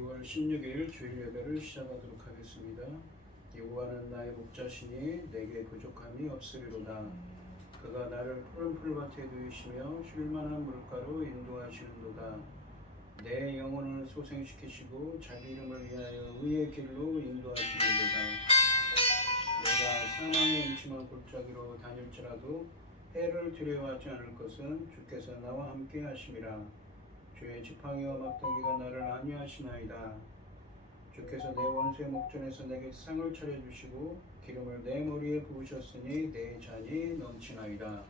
2월 16일 주일 예배를 시작하도록 하겠습니다. 여호와는 나의 목자시니 내게 부족함이 없으리로다. 그가 나를 푸른 풀밭에 두이시며 쉴만한 물가로 인도하시는도다. 내 영혼을 소생시키시고 자기 이름을 위하여 의의 길로 인도하시는도다. 내가 사망의 음침한 골짜기로 다닐지라도 해를 두려워하지 않을 것은 주께서 나와 함께 하심이라. 주의 지팡이와 막대기가 나를 안위하시나이다. 주께서 내 원수의 목전에서 내게 상을 차려주시고 기름을 내 머리에 부으셨으니 내 잔이 넘치나이다. 아멘.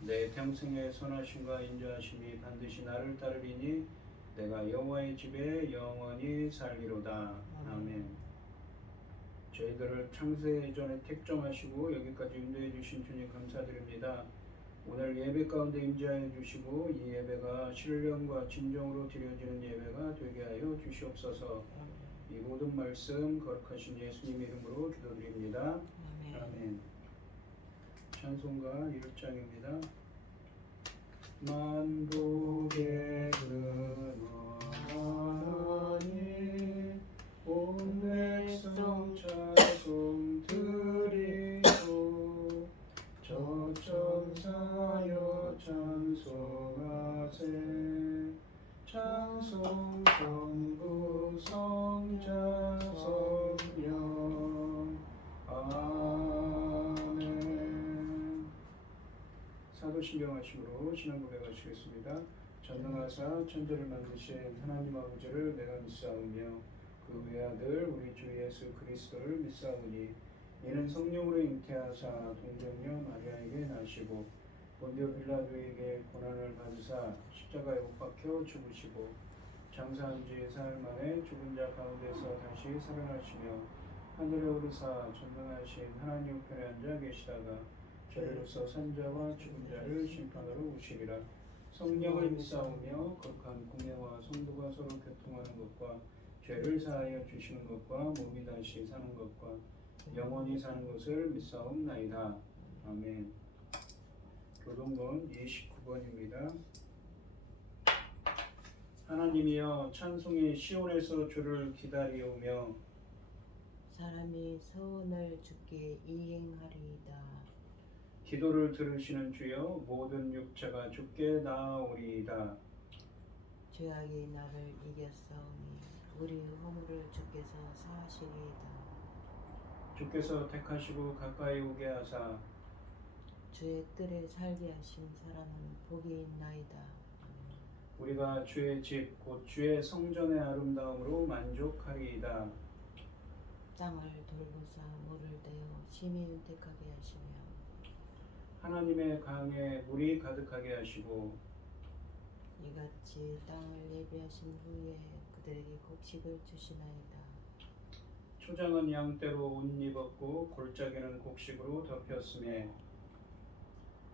내 평생의 선하심과 인자하심이 반드시 나를 따르리니 내가 여호와의 집에 영원히 살리로다. 아멘. 저희들을 창세 이전에 택정하시고 여기까지 인도해 주신 주님 감사드립니다. 오늘 예배 가운데 임재하여 주시고 이 예배가 신령과 진정으로 드려지는 예배가 되게 하여 주시옵소서. 이 모든 말씀 거룩하신 예수님 이름으로 기도드립니다. 아멘. 아멘. 찬송가 1장입니다. 만복의 근원하니 온 백성 찬송 드리고 저점사여 찬송하세. 찬송 성부 성자 성령. 아멘. 사도신경 하심으로 신앙 고백하시겠습니다. 전능하사 천지를 만드신 하나님 아버지를 내가 믿사오며 그 외아들 우리 주 예수 그리스도를 믿사오니 이는 성령으로 잉태하사 동정녀 마리아에게 나시고 본디오 빌라도에게 고난을 받으사 십자가에 못 박혀 죽으시고 장사한 지 사흘 만에 죽은 자 가운데서 다시 살아나시며 하늘에 오르사 전능하신 하나님 우편에 앉아 계시다가 저리로서 산자와 죽은 자를 심판하러 오시리라. 성령을 믿사오며 거룩한 공예와 성도가 서로 교통하는 것과 죄를 사하여 주시는 것과 몸이 다시 사는 것과 영원히 사는 것을 믿사옵나이다. 아멘. 교동본 29번입니다. 하나님이여 찬송이 시온에서 주를 기다리오며 사람이 서원을 주께 이행하리이다. 기도를 들으시는 주여 모든 육체가 주께 나아오리이다. 죄악이 나를 이겼사오니 우리 허물을 주께서 사하시리이다. 주께서 택하시고 가까이 오게 하사 주의 뜰에 살게 하신 사람은 복이 있나이다. 우리가 주의 집 곧 주의 성전의 아름다움으로 만족하리이다. 땅을 돌보사 물을 대어 심히 윤택하게 하시며 하나님의 강에 물이 가득하게 하시고 이같이 땅을 예비하신 후에 그들에게 곡식을 주시나이다. 초장은 양떼로 옷 입었고 골짜기는 곡식으로 덮였으며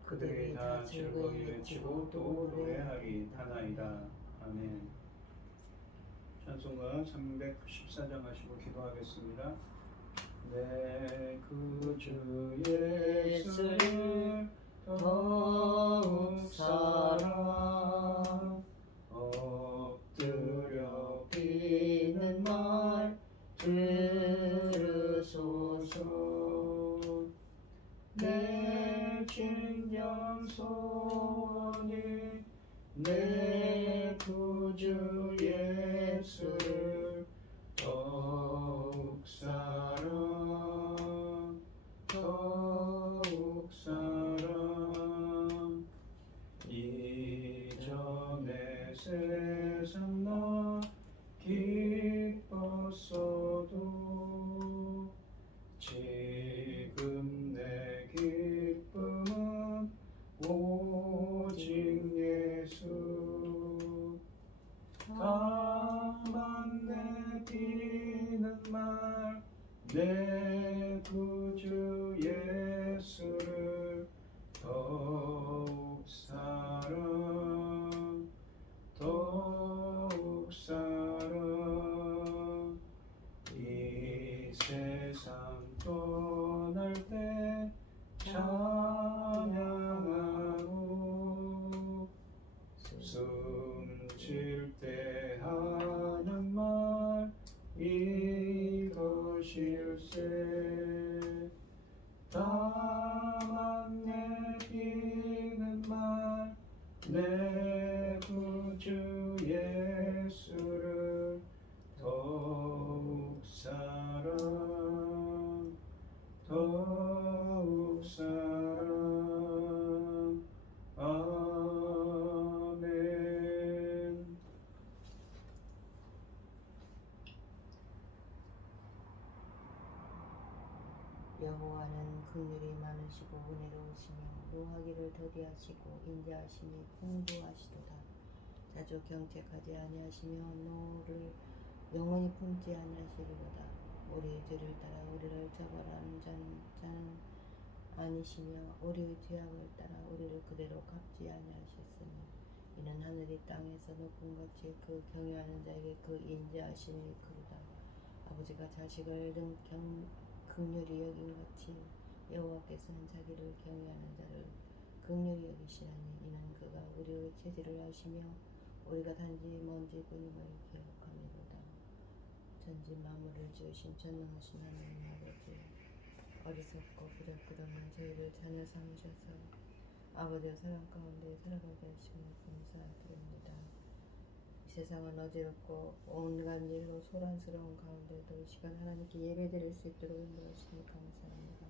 그들이 다 즐거이 외치고 또 노래하리 하나이다. 아멘. 찬송가 314장 하시고 기도하겠습니다. 내 구주 예수를 더욱 사랑 엎드려 비는 말 들으소서. 내 진정 소원이 내 구주 예수를 더욱 사랑 더욱 사랑. 이전에 세상 나 기뻤어도 지금 내 기쁨은 오직 예수. 다만 내비는 말 내 구주 예수를 더욱 사랑 더욱 사랑. 이 세상 떠날 때 찬양하고 숨 쉴 때 하는 말 이것일세. 다만 내 비는 말 내 구주 예수를 더욱 사랑 더욱 사랑. 아멘. 여호와는 긍휼이 많으시고 은혜로우시며 노하기를 더디하시고 인자하심이 풍부하시도다. 자주 경책하지 아니하시며 노를 영원히 품지 아니하시리로다. 우리의 죄를 따라 우리를 처벌하는 자는 아니시며 우리의 죄악을 따라 우리를 그대로 갚지 아니하셨으니 이는 하늘이 땅에서 높은 같이 그 경외하는 자에게 그 인자하심이 그르다. 아버지가 자식을 긍휼히 여긴 같이 여호와께서는 자기를 경외하는 자를 긍휼히 여기시나니 이는 그가 우리의 체질을 아시며 우리가 단지 먼지뿐임을 기억함이로다. 전지 만물을 지으신 전능하신 하나님 아버지, 어리석고 부적그러운 저희를 자녀 삼으셔서 아버지의 사랑 가운데 살아가게 하심을 감사드립니다. 이 세상은 어지럽고 온갖 일로 소란스러운 가운데도 이 시간 하나님께 예배드릴 수 있도록 인도하시니 감사합니다.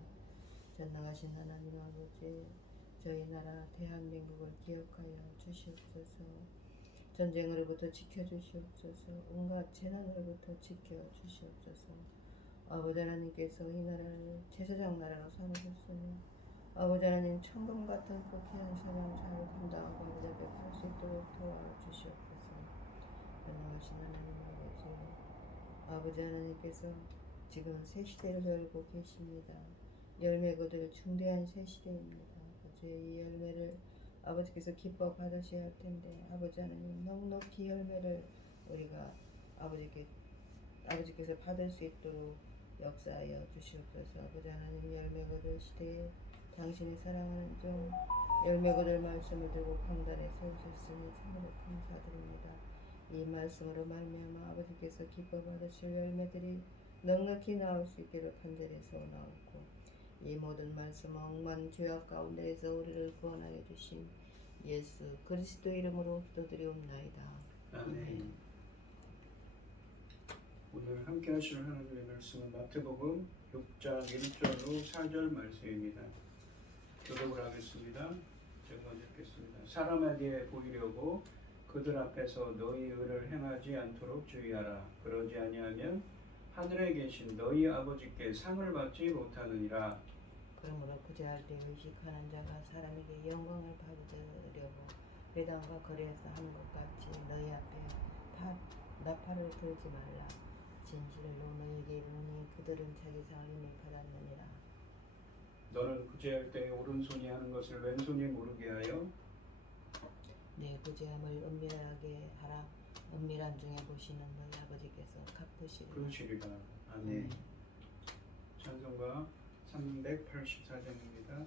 전능하신 하나님 아버지, 저희 나라 대한민국을 기억하여 주시옵소서. 전쟁으로부터 지켜주시옵소서. 온갖 재난으로부터 지켜주시옵소서. 아버지 하나님께서 이 나라를 제사장 나라로 삼으셨으며 아버지 하나님 천금 같은 그 귀한 사명 잘 감당하고 아버지 앞에 갈 수 있도록 도와주시옵소서. 전능하신 하나님 아버지 하나님께서 지금 새 시대를 열고 계십니다. 열매 거둘 중대한 새 시대입니다. 아버지 이 열매를 아버지께서 기뻐 받으셔야 할 텐데 아버지 하나님 넉넉히 열매를 우리가 아버지께서 받을 수 있도록 역사하여 주시옵소서. 아버지 하나님 열매 거둘 시대에 당신이 사랑하는 종 열매 거둘 말씀을 들고 강단에 세우셨으니 참으로 감사드립니다. 이 말씀으로 말미암아 아버지께서 기뻐 받으실 열매들이 넉넉히 나올 수 있기를 간절히 소원하옵고 이 모든 말씀 억만 죄악 가운데에서 우리를 구원하여 주신 예수 그리스도 이름으로 기도드리옵나이다. 아멘. 오늘 함께 하실 하나님의 말씀은 마태복음 6장 1절로 4절 말씀입니다. 교독을 하겠습니다. 제가 먼저 읽겠습니다. 사람에게 보이려고 그들 앞에서 너희 의를 행하지 않도록 주의하라. 그러지 아니하면 하늘에 계신 너희 아버지께 상을 받지 못하느니라. 그러므로 구제할 때 의식하는 자가 사람에게 영광을 받으려고 회당과 거리에서 하는 것 같이 너희 앞에 나팔을 들지 말라. 진실로 너희에게 이르노니 그들은 자기 상을 이미 받았느니라. 너는 구제할 때 오른손이 하는 것을 왼손이 모르게 하여 내 구제함을 은밀하게 하라. 은밀한 중에 보시는 너희 아버지께서 갚으시리라. 그러시리라. 아멘. 찬송가 384장입니다.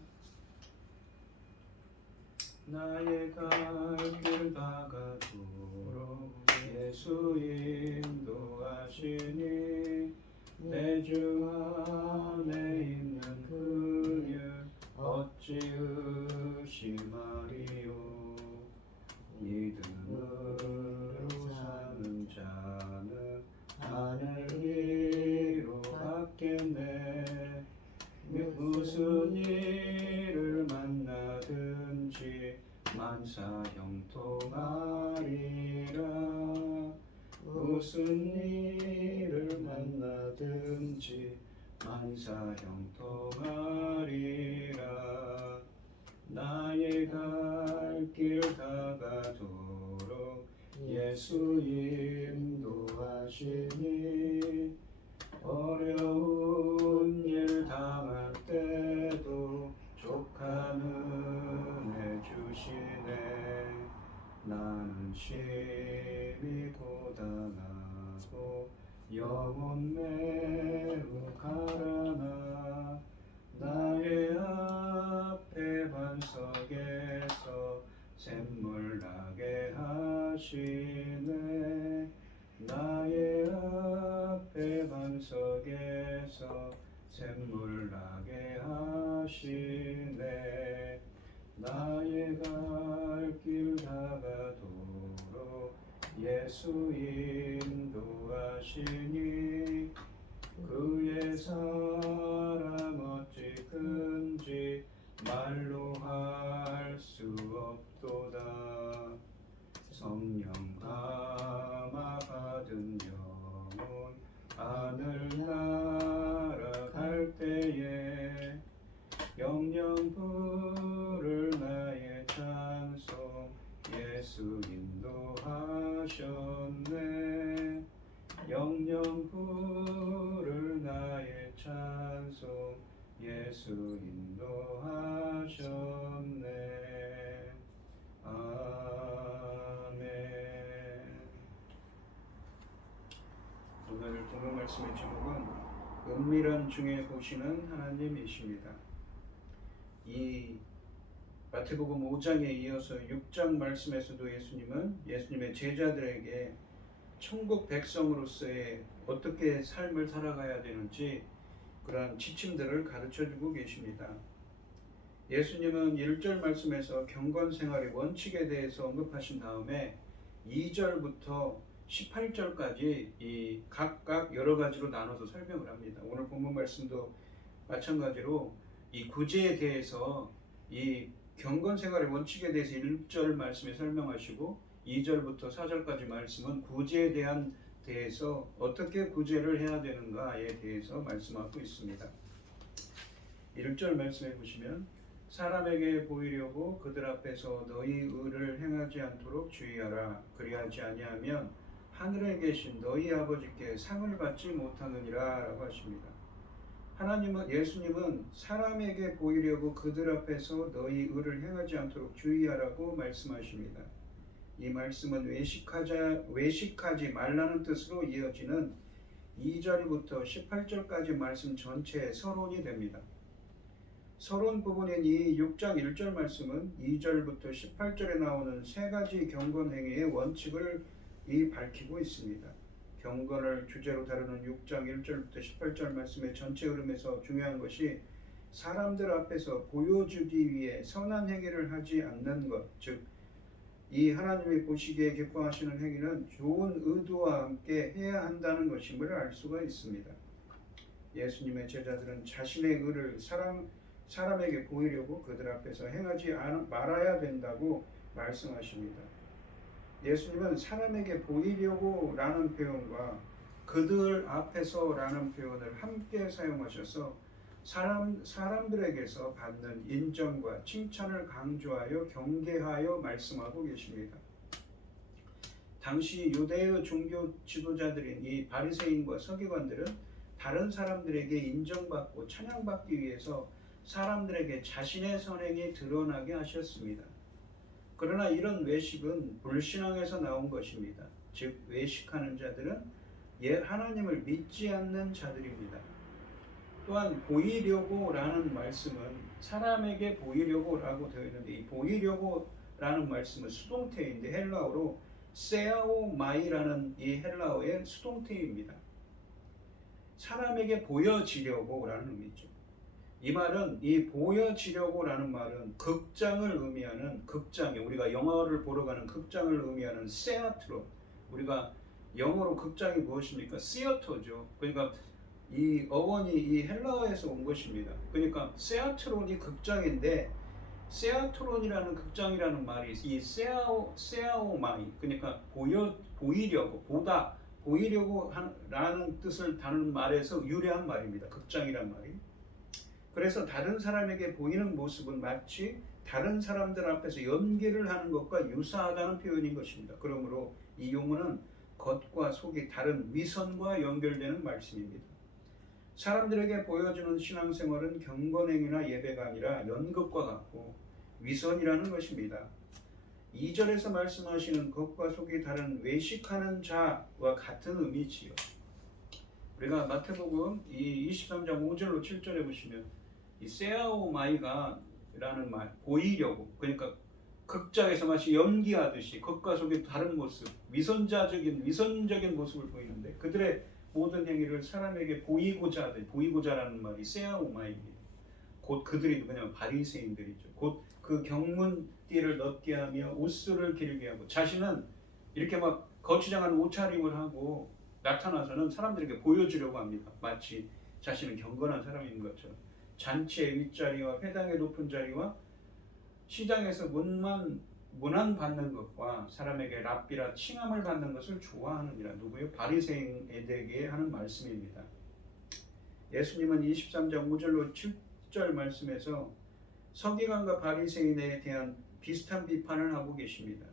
나의 갈 길 다가도록 예수 인도하시니 내 주 안에 있는 그를 어찌 의심하리요. 믿음으로 사는 자는 하늘 위로 받겠네. 무슨 일을 만나든지 만사 형통하리라. 무슨 일을 만나든지 만사 형통하리라. 나의 갈 길 다가도록 예수 인도하시니 어려운 일 당할 때도 족한 은혜 주시네. 나는 심히 고단하고 영혼 매우 가라나 나의 앞에 반석에서 샘물 나게 하시네. 나의 앞에 예수 인도하시니 그의 사랑 어찌 큰지 말로 할 수 없도다. 성령 감화 받은 영혼 하늘 날아갈 때에 영영 부를 나의 찬송 예수 인도하셨네. 영영 부를 나의 찬송 예수 인도하셨네. 아멘. 오늘 본문 말씀의 제목은 은밀한 중에 보시는 하나님이십니다. 이 마태복음 5장에 이어서 6장 말씀에서도 예수님의 제자들에게 천국 백성으로서의 어떻게 삶을 살아가야 되는지 그러한 지침들을 가르쳐주고 계십니다. 예수님은 1절 말씀에서 경건 생활의 원칙에 대해서 언급하신 다음에 2절부터 18절까지 이 각각 여러 가지로 나눠서 설명을 합니다. 오늘 본문 말씀도 마찬가지로 이 구제에 대해서 이 경건 생활의 원칙에 대해서 1절 말씀에 설명하시고 2절부터 4절까지 말씀은 구제에 대해서 어떻게 구제를 해야 되는가에 대해서 말씀하고 있습니다. 1절 말씀해 보시면 사람에게 보이려고 그들 앞에서 너희 의를 행하지 않도록 주의하라. 그리하지 아니하면 하늘에 계신 너희 아버지께 상을 받지 못하느니라 라고 하십니다. 예수님은 사람에게 보이려고 그들 앞에서 너희 의를 행하지 않도록 주의하라고 말씀하십니다. 이 말씀은 외식하지 말라는 뜻으로 이어지는 2절부터 18절까지 말씀 전체의 서론이 됩니다. 서론 부분인 이 6장 1절 말씀은 2절부터 18절에 나오는 세 가지 경건 행위의 원칙을 밝히고 있습니다. 경건을 주제로 다루는 6장 1절부터 18절 말씀의 전체 흐름에서 중요한 것이 사람들 앞에서 보여주기 위해 선한 행위를 하지 않는 것, 즉 이 하나님이 보시기에 기뻐하시는 행위는 좋은 의도와 함께 해야 한다는 것임을 알 수가 있습니다. 예수님의 제자들은 자신의 의를 사람에게 보이려고 그들 앞에서 행하지 말아야 된다고 말씀하십니다. 예수님은 사람에게 보이려고 라는 표현과 그들 앞에서 라는 표현을 함께 사용하셔서 사람들에게서 받는 인정과 칭찬을 강조하여 경계하여 말씀하고 계십니다. 당시 유대의 종교 지도자들인 이 바리새인과 서기관들은 다른 사람들에게 인정받고 찬양받기 위해서 사람들에게 자신의 선행이 드러나게 하셨습니다. 그러나 이런 외식은 불신앙에서 나온 것입니다. 즉 외식하는 자들은 하나님을 믿지 않는 자들입니다. 또한 보이려고 라는 말씀은 사람에게 보이려고 라고 되어 있는데 이 보이려고 라는 말씀은 수동태인데 헬라어로 세아오마이라는 이 헬라어의 수동태입니다. 사람에게 보여지려고 라는 의미죠. 이 말은 이 보여지려고 라는 말은 극장을 의미하는 극장에 우리가 영화를 보러 가는 극장을 의미하는 세아트론, 우리가 영어로 극장이 무엇입니까? 시어터죠. 그러니까 이 어원이 이 헬라어에서 온 것입니다. 그러니까 세아트론이 극장인데 세아트론이라는 극장이라는 말이 이 세아오마이 그러니까 보이려고 보이려고 라는 뜻을 다루는 말에서 유래한 말입니다. 극장이란 말이. 그래서 다른 사람에게 보이는 모습은 마치 다른 사람들 앞에서 연기를 하는 것과 유사하다는 표현인 것입니다. 그러므로 이 용어는 겉과 속이 다른 위선과 연결되는 말씀입니다. 사람들에게 보여주는 신앙생활은 경건행위나 예배가 아니라 연극과 같고 위선이라는 것입니다. 2절에서 말씀하시는 겉과 속이 다른 외식하는 자와 같은 의미지요. 우리가 마태복음 이 23장 5절로 7절에 보시면 이 세아오마이가 라는 말, 보이려고, 그러니까 극장에서 마치 연기하듯이 겉과 속이 다른 모습, 위선적인 모습을 보이는데 그들의 모든 행위를 사람에게 보이고자라는 말이 세아오마이입니다. 곧 그들이 그냥 바리새인들이죠. 곧 그 경문띠를 넣게 하며 옷수를 길게 하고 자신은 이렇게 막 거치장한 옷차림을 하고 나타나서는 사람들에게 보여주려고 합니다. 마치 자신은 경건한 사람인 것처럼. 잔치의 윗자리와 회당의 높은 자리와 시장에서 문안 받는 것과 사람에게 랍비라 칭함을 받는 것을 좋아하느니라. 누구요? 바리새인에게 하는 말씀입니다. 예수님은 23장 5절로 7절 말씀에서 서기관과 바리새인에 대한 비슷한 비판을 하고 계십니다.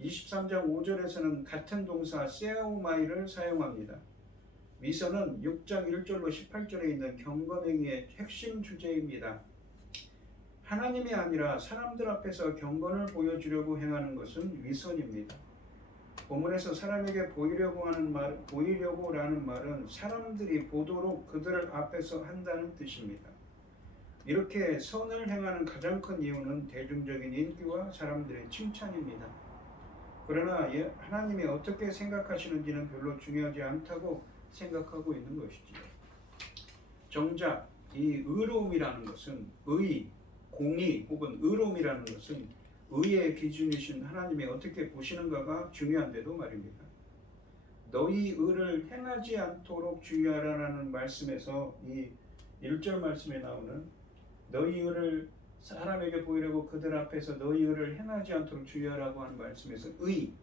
23장 5절에서는 같은 동사 세아우마이를 사용합니다. 위선은 6장 1절로 18절에 있는 경건행위의 핵심 주제입니다. 하나님이 아니라 사람들 앞에서 경건을 보여주려고 행하는 것은 위선입니다. 본문에서 사람에게 보이려고라는 말은 사람들이 보도록 그들 앞에서 한다는 뜻입니다. 이렇게 선을 행하는 가장 큰 이유는 대중적인 인기와 사람들의 칭찬입니다. 그러나 하나님이 어떻게 생각하시는지는 별로 중요하지 않다고 생각하고 있는 것이지요. 정작 이 의로움이라는 것은 공의 혹은 의로움이라는 것은 의의 기준이신 하나님이 어떻게 보시는가가 중요한데도 말입니다. 너희 의를 행하지 않도록 주의하라는 말씀에서 이 1절 말씀에 나오는 너희 의를 사람에게 보이려고 그들 앞에서 너희 의를 행하지 않도록 주의하라고 하는 말씀에서 너희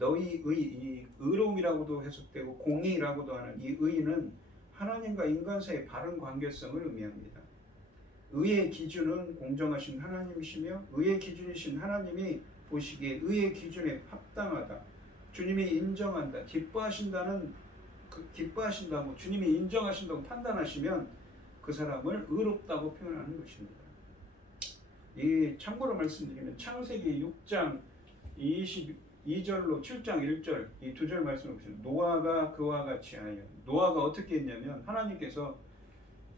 이 의로움이라고도 해석되고 공의라고도 하는 이 의는 하나님과 인간 사이의 바른 관계성을 의미합니다. 의의 기준은 공정하신 하나님이시며 의의 기준이신 하나님이 보시기에 의의 기준에 합당하다. 주님이 인정한다. 기뻐하신다고 주님이 인정하신다고 판단하시면 그 사람을 의롭다고 표현하는 것입니다. 이 참고로 말씀드리면 창세기 6장 22절로 7장 1절 이 두 절 말씀을 보시면 노아가 그와 같이 하여 노아가 어떻게 했냐면 하나님께서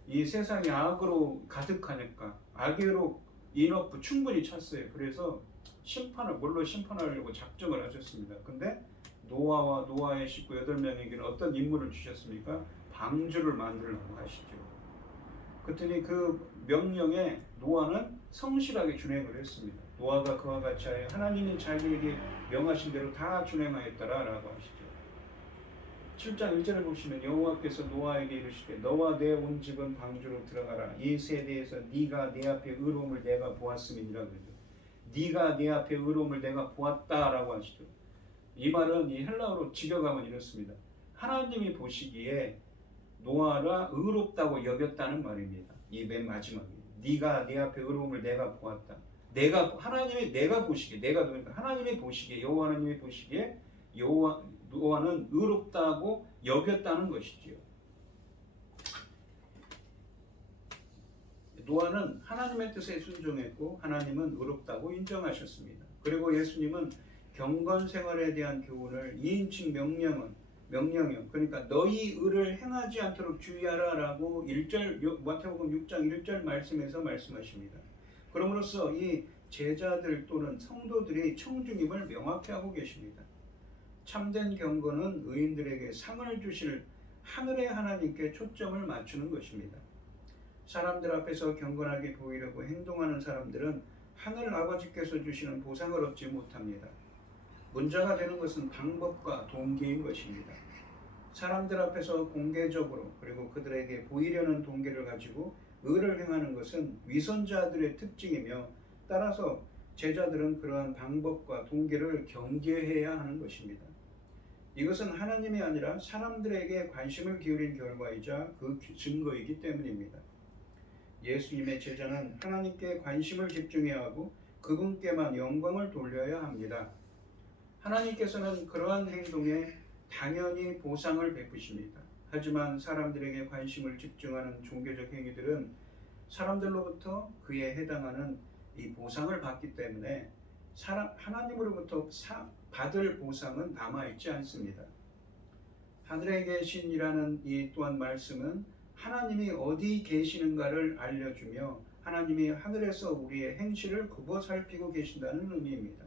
이 세상이 악으로 가득하니까 악으로 인업부 충분히 찼어요. 그래서 물로 심판하려고 작정을 하셨습니다. 근데 노아와 노아의 식구 8명에게는 어떤 임무를 주셨습니까? 방주를 만들라고 하시죠. 그랬더니 그 명령에 노아는 성실하게 준행을 했습니다. 노아가 그와 같이 하여 하나님이 자기에게 명하신 대로 다 준행하였더라라고 하시죠. 7장 1절을 보시면 여호와께서 노아에게 이르시되 너와 내 온 집은 방주로 들어가라. 이 세대에서 네가 내 앞에 의로움을 내가 보았음이니라 그러죠. 네가 내 앞에 의로움을 내가 보았다라고 하시죠. 이 말은 이 헬라어로 직역하면 이렇습니다. 하나님이 보시기에 노아가 의롭다고 여겼다는 말입니다. 이 맨 마지막에 네가 내 앞에 의로움을 내가 보았다. 하나님이 내가 보시기에 내가 누구니까 하나님이 보시기에 여호와 하나님이 보시기에 노아는 의롭다고 여겼다는 것이지요. 노아는 하나님의 뜻에 순종했고 하나님은 의롭다고 인정하셨습니다. 그리고 예수님은 경건 생활에 대한 교훈을 2인칭 명령형 그러니까 너희 의를 행하지 않도록 주의하라라고 마태복음 6장 1절 말씀에서 말씀하십니다. 그럼으로써 이 제자들 또는 성도들이 청중임을 명확히 하고 계십니다. 참된 경건은 의인들에게 상을 주실 하늘의 하나님께 초점을 맞추는 것입니다. 사람들 앞에서 경건하게 보이려고 행동하는 사람들은 하늘 아버지께서 주시는 보상을 얻지 못합니다. 문제가 되는 것은 방법과 동기인 것입니다. 사람들 앞에서 공개적으로 그리고 그들에게 보이려는 동기를 가지고 의를 행하는 것은 위선자들의 특징이며 따라서 제자들은 그러한 방법과 동기를 경계해야 하는 것입니다. 이것은 하나님이 아니라 사람들에게 관심을 기울인 결과이자 그 증거이기 때문입니다. 예수님의 제자는 하나님께 관심을 집중해야 하고 그분께만 영광을 돌려야 합니다. 하나님께서는 그러한 행동에 당연히 보상을 베푸십니다. 하지만 사람들에게 관심을 집중하는 종교적 행위들은 사람들로부터 그에 해당하는 이 보상을 받기 때문에 하나님으로부터 받을 보상은 남아있지 않습니다. 하늘에 계신이라는 이 또한 말씀은 하나님이 어디 계시는가를 알려주며 하나님이 하늘에서 우리의 행실을 굽어 살피고 계신다는 의미입니다.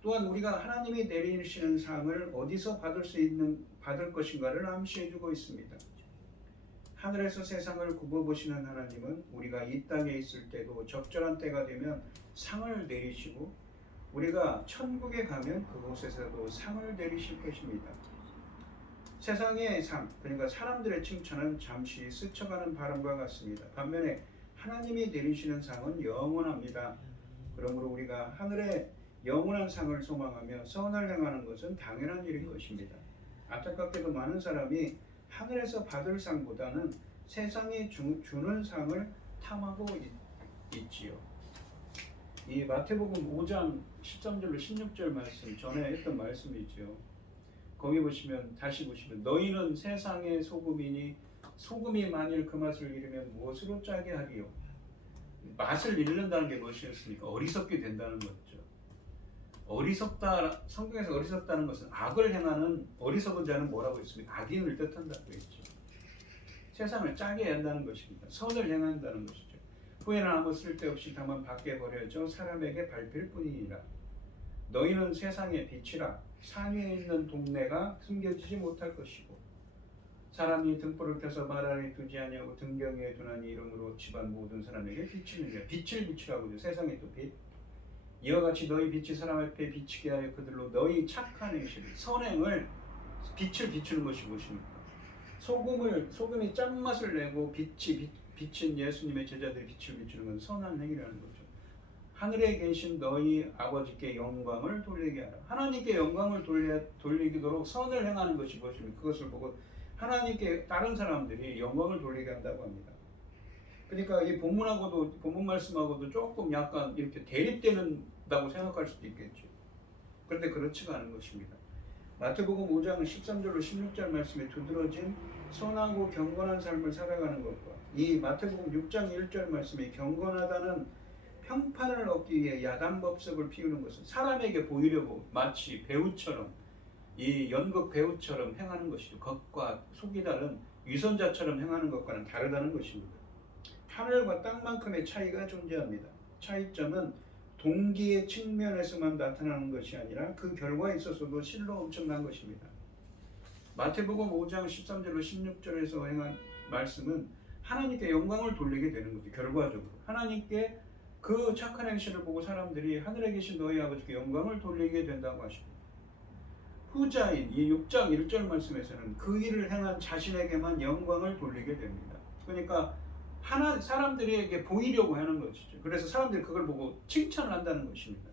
또한 우리가 하나님이 내리시는 상을 어디서 받을 것인가를 암시해주고 있습니다. 하늘에서 세상을 굽어보시는 하나님은 우리가 이 땅에 있을 때도 적절한 때가 되면 상을 내리시고 우리가 천국에 가면 그곳에서도 상을 내리실 것입니다. 세상의 상, 그러니까 사람들의 칭찬은 잠시 스쳐가는 바람과 같습니다. 반면에 하나님이 내리시는 상은 영원합니다. 그러므로 우리가 하늘의 영원한 상을 소망하며 선을 행하는 것은 당연한 일인 것입니다. 안타깝게도 많은 사람이 하늘에서 받을 상보다는 세상이 주는 상을 탐하고 있지요. 이 마태복음 5장 13절로 16절 말씀 전에 했던 말씀이죠. 거기 보시면 다시 보시면 너희는 세상의 소금이니 소금이 만일 그 맛을 잃으면 무엇으로 짜게 하리요? 맛을 잃는다는 게 무엇이었습니까? 어리석게 된다는 거죠. 어리석다, 성경에서 어리석다는 것은 악을 행하는 어리석은 자는 뭐라고 했습니까? 악인을 뜻한다고 했죠. 세상을 짜게 한다는 것입니다. 선을 행한다는 것이죠. 후에는 아무 쓸데없이 다만 밖에 버려져 사람에게 밟힐 뿐이니라. 너희는 세상의 빛이라. 산 위에 있는 동네가 숨겨지지 못할 것이고 사람이 등불을 켜서 말 아래 두지 아니하고 등경 위에 두나니 이름으로 집안 모든 사람에게 빛을 내리라. 빛을 비추라고 하죠. 세상의 또 빛. 이와 같이 너희 빛이 사람 앞에 비치게 하여 그들로 너희 착한 행실, 선행을 빛을 비추는 것이 무엇입니까? 소금이 짠맛을 내고 비친 예수님의 제자들이 빛을 비추는 건 선한 행위라는 거죠. 하늘에 계신 너희 아버지께 영광을 돌리게 하라. 하나님께 영광을 돌리도록 선을 행하는 것이 무엇입니까? 그것을 보고 하나님께 다른 사람들이 영광을 돌리게 한다고 합니다. 그러니까 이 본문 말씀하고도 조금 약간 이렇게 대립된다고 생각할 수도 있겠죠. 그런데 그렇지가 않은 것입니다. 마태복음 5장 13절로 16절 말씀에 두드러진 선하고 경건한 삶을 살아가는 것과 이 마태복음 6장 1절 말씀에 경건하다는 평판을 얻기 위해 야단법석을 피우는 것은 사람에게 보이려고 마치 배우처럼 이 연극 배우처럼 행하는 것이죠. 겉과 속이 다른 위선자처럼 행하는 것과는 다르다는 것입니다. 하늘과 땅만큼의 차이가 존재합니다. 차이점은 동기의 측면에서만 나타나는 것이 아니라 그 결과에 있어서도 실로 엄청난 것입니다. 마태복음 5장 13절로 16절에서 행한 말씀은 하나님께 영광을 돌리게 되는 거죠. 결과적으로 하나님께 그 착한 행실을 보고 사람들이 하늘에 계신 너희 아버지께 영광을 돌리게 된다고 하십니다. 후자인 이 6장 1절 말씀에서는 그 일을 행한 자신에게만 영광을 돌리게 됩니다. 그러니까 사람들에게 보이려고 하는 것이죠. 그래서 사람들이 그걸 보고 칭찬을 한다는 것입니다.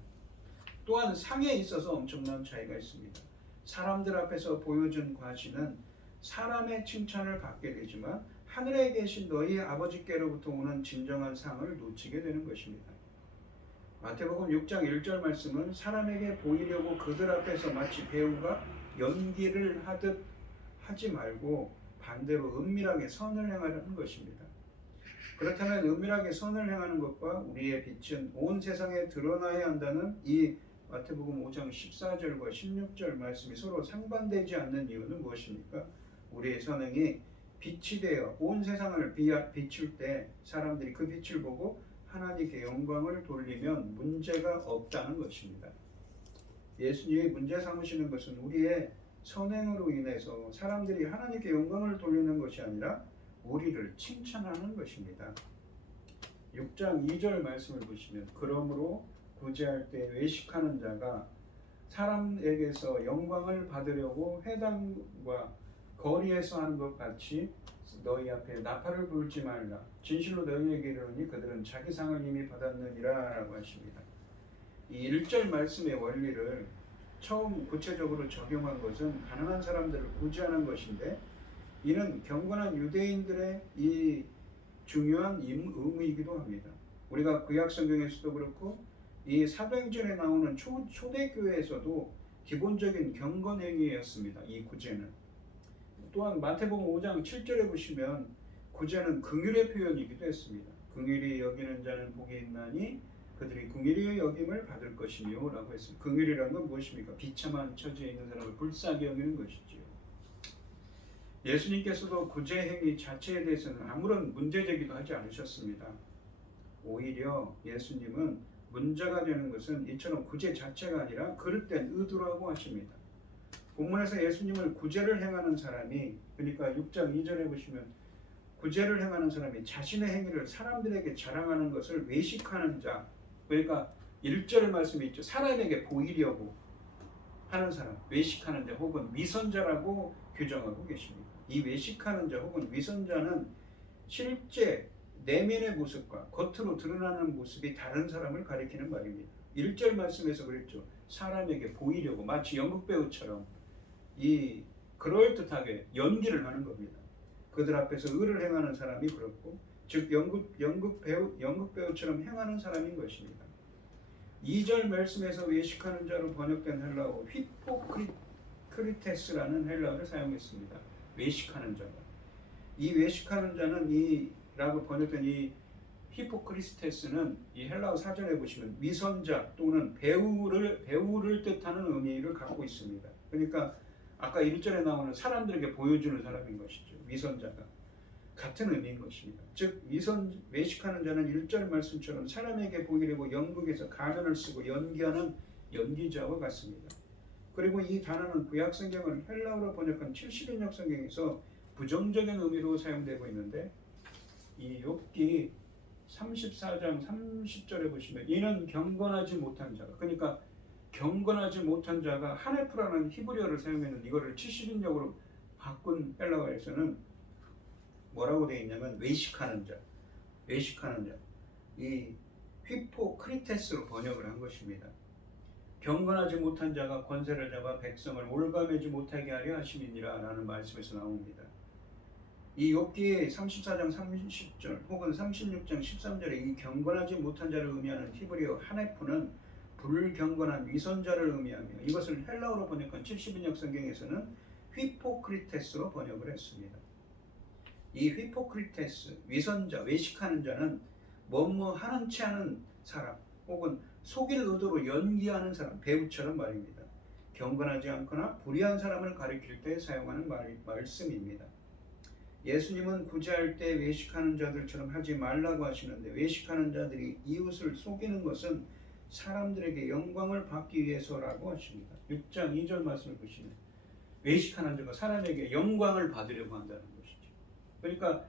또한 상에 있어서 엄청난 차이가 있습니다. 사람들 앞에서 보여준 과시는 사람의 칭찬을 받게 되지만 하늘에 계신 너희 아버지께로부터 오는 진정한 상을 놓치게 되는 것입니다. 마태복음 6장 1절 말씀은 사람에게 보이려고 그들 앞에서 마치 배우가 연기를 하듯 하지 말고 반대로 은밀하게 선을 행하려는 것입니다. 그렇다면 은밀하게 선을 행하는 것과 우리의 빛은 온 세상에 드러나야 한다는 이 마태복음 5장 14절과 16절 말씀이 서로 상반되지 않는 이유는 무엇입니까? 우리의 선행이 빛이 되어 온 세상을 비출 때 사람들이 그 빛을 보고 하나님께 영광을 돌리면 문제가 없다는 것입니다. 예수님이 문제 삼으시는 것은 우리의 선행으로 인해서 사람들이 하나님께 영광을 돌리는 것이 아니라 우리를 칭찬하는 것입니다. 6장 2절 말씀을 보시면 그러므로 구제할 때 외식하는 자가 사람에게서 영광을 받으려고 회당과 거리에서 하는 것 같이 너희 앞에 나팔을 불지 말라. 진실로 너희에게 이르노니 그들은 자기 상을 이미 받았느니라 라고 하십니다. 이 1절 말씀의 원리를 처음 구체적으로 적용한 것은 가난한 사람들을 구제하는 것인데 이는 경건한 유대인들의 이 중요한 의무이기도 합니다. 우리가 구약 성경에서도 그렇고 이 사도행전에 나오는 초대교회에서도 기본적인 경건 행위였습니다. 이 구제는. 또한 마태복음 5장 7절에 보시면 구제는 긍휼의 표현이기도 했습니다. 긍휼히 여기는 자는 복이 있나니 그들이 긍휼히 여김을 받을 것이며 라고 했습니다. 긍휼이라는 건 무엇입니까? 비참한 처지에 있는 사람을 불쌍히 여기는 것이지요. 예수님께서도 구제 행위 자체에 대해서는 아무런 문제제기도 하지 않으셨습니다. 오히려 예수님은 문제가 되는 것은 이처럼 구제 자체가 아니라 그릇된 의도라고 하십니다. 본문에서 예수님을 구제를 행하는 사람이, 그러니까 6장 2절에 보시면 구제를 행하는 사람이 자신의 행위를 사람들에게 자랑하는 것을 외식하는 자, 그러니까 1절 말씀이 있죠. 사람에게 보이려고 하는 사람, 외식하는 자 혹은 위선자라고 규정하고 계십니다. 이 외식하는 자 혹은 위선자는 실제 내면의 모습과 겉으로 드러나는 모습이 다른 사람을 가리키는 말입니다. 1절 말씀에서 그랬죠. 사람에게 보이려고 마치 연극 배우처럼 이 그럴듯하게 연기를 하는 겁니다. 그들 앞에서 의를 행하는 사람이 그렇고, 즉 연극 배우처럼 행하는 사람인 것입니다. 2절 말씀에서 외식하는 자로 번역된 헬라어 히포크리테스라는 헬라어를 사용했습니다. 외식하는 자가. 이 외식하는 자는 이라고 번역된 이 히포크리스테스는 이 헬라어 사전에 보시면 위선자 또는 배우를 뜻하는 의미를 갖고 있습니다. 그러니까 아까 1절에 나오는 사람들에게 보여주는 사람인 것이죠. 위선자가 같은 의미인 것입니다. 즉 외식하는 자는 1절 말씀처럼 사람에게 보이려고 연극에서 가면을 쓰고 연기하는 연기자와 같습니다. 그리고 이 단어는 구약성경을 헬라어로 번역한 70인역 성경에서 부정적인 의미로 사용되고 있는데, 이 욥기 34장 30절에 보시면 이는 경건하지 못한 자가, 그러니까 경건하지 못한 자가 하네프라는 히브리어를 사용했는데 이거를 70인역으로 바꾼 헬라어에서는 뭐라고 되어 있냐면 외식하는 자, 이 휘포크리테스로 번역을 한 것입니다. 경건하지 못한 자가 권세를 잡아 백성을 올가매지 못하게 하려 하심이니라 라는 말씀에서 나옵니다. 이 욥기 34장 30절 혹은 36장 13절에 이 경건하지 못한 자를 의미하는 히브리어 하네프는 불경건한 위선자를 의미하며 이것을 헬라어로 번역한 70인역 성경에서는 휘포크리테스로 번역을 했습니다. 이 휘포크리테스, 위선자, 외식하는 자는 뭐뭐 하는 체 하는 사람 혹은 속일 의도로 연기하는 사람, 배우처럼 말입니다. 경건하지 않거나 불의한 사람을 가리킬 때 사용하는 말씀입니다. 예수님은 구제할 때 외식하는 자들처럼 하지 말라고 하시는데, 외식하는 자들이 이웃을 속이는 것은 사람들에게 영광을 받기 위해서라고 하십니다. 6장 2절 말씀을 보시면 외식하는 자가 사람에게 영광을 받으려고 한다는 것이죠. 그러니까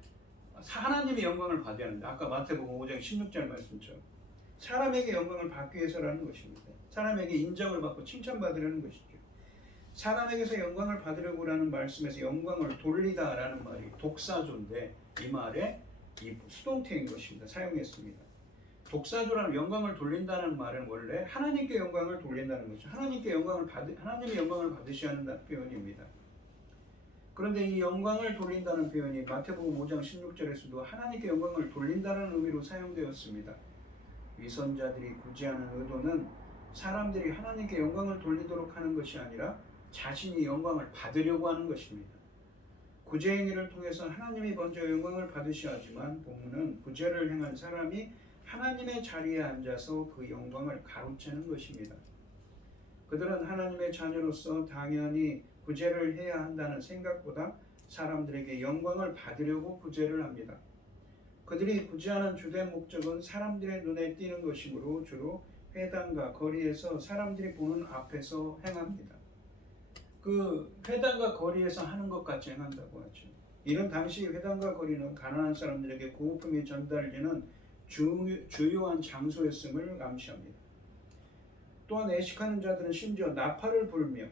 하나님의 영광을 받아야 하는데, 아까 마태복음 5장 16절 말씀처럼 사람에게 영광을 받기 위해서라는 것입니다. 사람에게 인정을 받고 칭찬받으려는 것이죠. 사람에게서 영광을 받으려고 하는 말씀에서 영광을 돌리다라는 말이 독사조인데, 이 말에 이 수동태인 것입니다. 사용했습니다. 독사조라는 영광을 돌린다는 말은 원래 하나님께 영광을 돌린다는 것이죠. 하나님의 영광을 받으셔야 한다는 표현입니다. 그런데 이 영광을 돌린다는 표현이 마태복음 5장 16절에서도 하나님께 영광을 돌린다는 의미로 사용되었습니다. 위선자들이 구제하는 의도는 사람들이 하나님께 영광을 돌리도록 하는 것이 아니라 자신이 영광을 받으려고 하는 것입니다. 구제 행위를 통해서 하나님이 먼저 영광을 받으셔야 하지만 본문은 구제를 행한 사람이 하나님의 자리에 앉아서 그 영광을 가로채는 것입니다. 그들은 하나님의 자녀로서 당연히 구제를 해야 한다는 생각보다 사람들에게 영광을 받으려고 구제를 합니다. 그들이 구제하는 주된 목적은 사람들의 눈에 띄는 것이므로 주로 회당과 거리에서 사람들이 보는 앞에서 행합니다. 그 회당과 거리에서 하는 것 같이 행한다고 하죠. 이런 당시 회당과 거리는 가난한 사람들에게 고급품이 전달되는 주요한 장소였음을 암시합니다. 또한 외식하는 자들은 심지어 나팔을 불며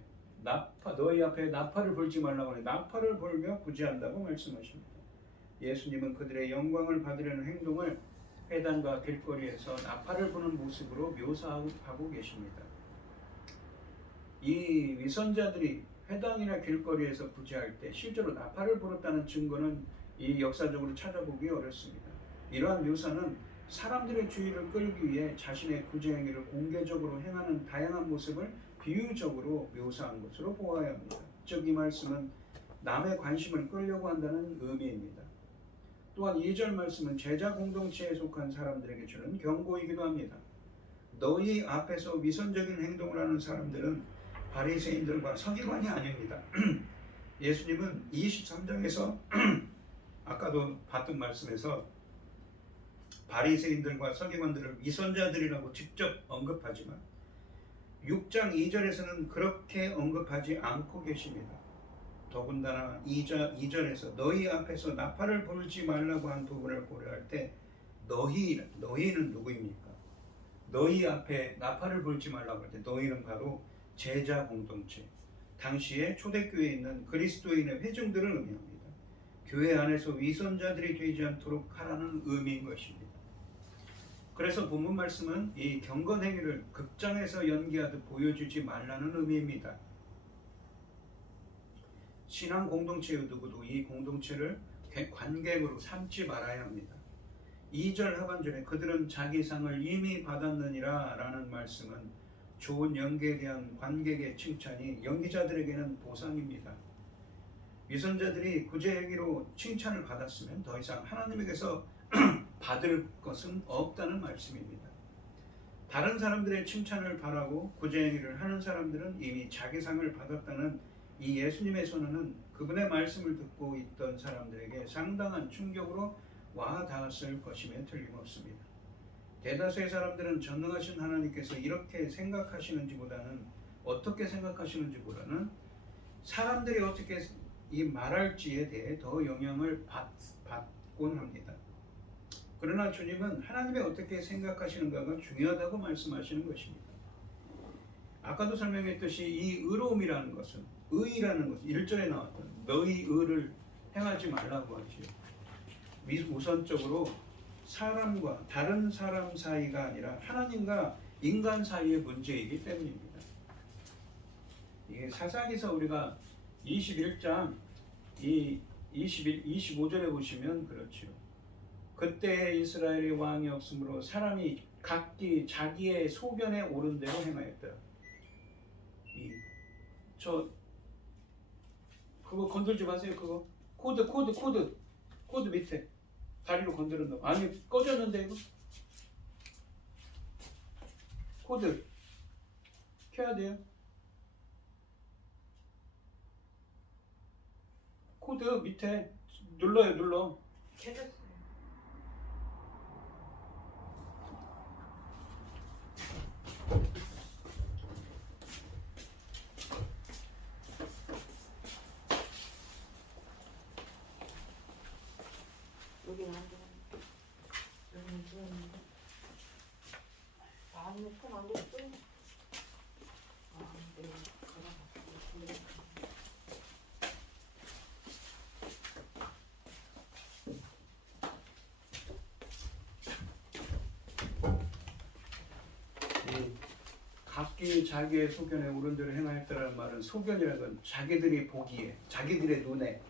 너희 앞에 나팔을 불지 말라고 하니 나팔을 불며 구제한다고 말씀하십니다. 예수님은 그들의 영광을 받으려는 행동을 회당과 길거리에서 나팔을 부는 모습으로 묘사하고 계십니다. 이 위선자들이 회당이나 길거리에서 구제할 때 실제로 나팔을 불었다는 증거는 이 역사적으로 찾아보기 어렵습니다. 이러한 묘사는 사람들의 주의를 끌기 위해 자신의 구제 행위를 공개적으로 행하는 다양한 모습을 비유적으로 묘사한 것으로 보아야 합니다. 즉 이 말씀은 남의 관심을 끌려고 한다는 의미입니다. 또한 2절 말씀은 제자 공동체에 속한 사람들에게 주는 경고이기도 합니다. 너희 앞에서 위선적인 행동을 하는 사람들은 바리새인들과 서기관이 아닙니다. 예수님은 23장에서 아까도 봤던 말씀에서 바리새인들과 서기관들을 위선자들이라고 직접 언급하지만 6장 2절에서는 그렇게 언급하지 않고 계십니다. 더군다나 2절에서 너희 앞에서 나팔을 불지 말라고 한 부분을 고려할 때 너희는 누구입니까? 너희 앞에 나팔을 불지 말라고 할 때 너희는 바로 제자 공동체, 당시에 초대교회에 있는 그리스도인의 회중들을 의미합니다. 교회 안에서 위선자들이 되지 않도록 하라는 의미인 것입니다. 그래서 본문 말씀은 이 경건 행위를 극장에서 연기하듯 보여주지 말라는 의미입니다. 신앙 공동체의 누구도 이 공동체를 관객으로 삼지 말아야 합니다. 2절 하반절에 그들은 자기 상을 이미 받았느니라 라는 말씀은 좋은 연기에 대한 관객의 칭찬이 연기자들에게는 보상입니다. 위선자들이 구제 행위로 칭찬을 받았으면 더 이상 하나님에게서 받을 것은 없다는 말씀입니다. 다른 사람들의 칭찬을 바라고 구제 행위를 하는 사람들은 이미 자기 상을 받았다는 이 예수님의 선언은 그분의 말씀을 듣고 있던 사람들에게 상당한 충격으로 와 닿았을 것임에 틀림없습니다. 대다수의 사람들은 전능하신 하나님께서 이렇게 생각하시는지보다는 어떻게 생각하시는지보다는 사람들이 어떻게 이 말할지에 대해 더 영향을 받곤 합니다. 그러나 주님은 하나님이 어떻게 생각하시는가가 중요하다고 말씀하시는 것입니다. 아까도 설명했듯이 이 의로움이라는 것은, 의라는 것은 1절에 나왔던 너희 의를 행하지 말라고 하지요. 우선적으로 사람과 다른 사람 사이가 아니라 하나님과 인간 사이의 문제이기 때문입니다. 이게 사사기서 우리가 21장 25절에 보시면 그렇죠. 그때 이스라엘의 왕이 없으므로 사람이 각기 자기의 소견에 옳은 대로 행하였다. 그거 건들지 마세요. 그거 코드 밑에 다리로 건드는 거. 아니 꺼졌는데 이거 코드 켜야 돼요. 코드 밑에 눌러. 켜졌어요. 여기는 안 되는데. 여기는 되었는데. 아니, 폰안 됐어. 네. 각기 자기의 소견에 옳은 대로 행하였다는 말은 소견이라는 건 자기들이 보기에, 자기들의 눈에,